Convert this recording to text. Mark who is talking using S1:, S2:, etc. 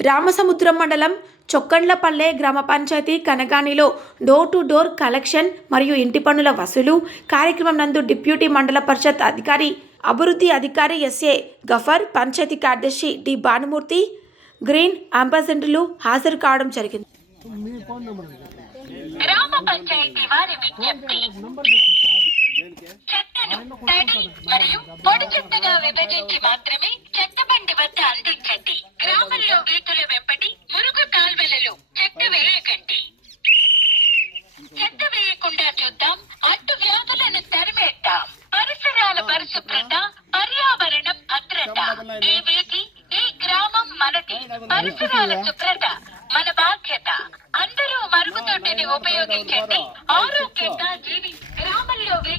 S1: రామసముద్రం మండలం చొక్కండ్లపల్లె గ్రామ పంచాయతీ కనగానిలో డోర్ టు డోర్ కలెక్షన్ మరియు ఇంటి పన్నుల వసూలు కార్యక్రమం నందు డిప్యూటీ మండల పరిషత్ అధికారి అభివృద్ధి అధికారి ఎస్ఏ గఫర్ పంచాయతీ కార్యదర్శి డి భానుమూర్తి గ్రీన్ అంబాసిడర్లు హాజరు కావడం జరిగింది.
S2: గ్రామ పంచాయతీ వారి విజ్ఞప్తి. మరియు పొడి చెట్టుగా విభజించి మాత్రమే వీధుల మురుగు కాల్వలలో చెత్త వేయకండి. చెత్త వేయకుండా చూద్దాం. అడ్డు వ్యాధులను తరిమేద్దాం. పరిసరాల పరిశుభ్రత పర్యావరణం భద్రత. ఈ వీధి ఈ గ్రామం మనది. పరిసరాల శుభ్రత మన బాధ్యత. అందరూ మరుగుదొడ్డిని ఉపయోగించండి. ఆరోగ్యంగా జీవి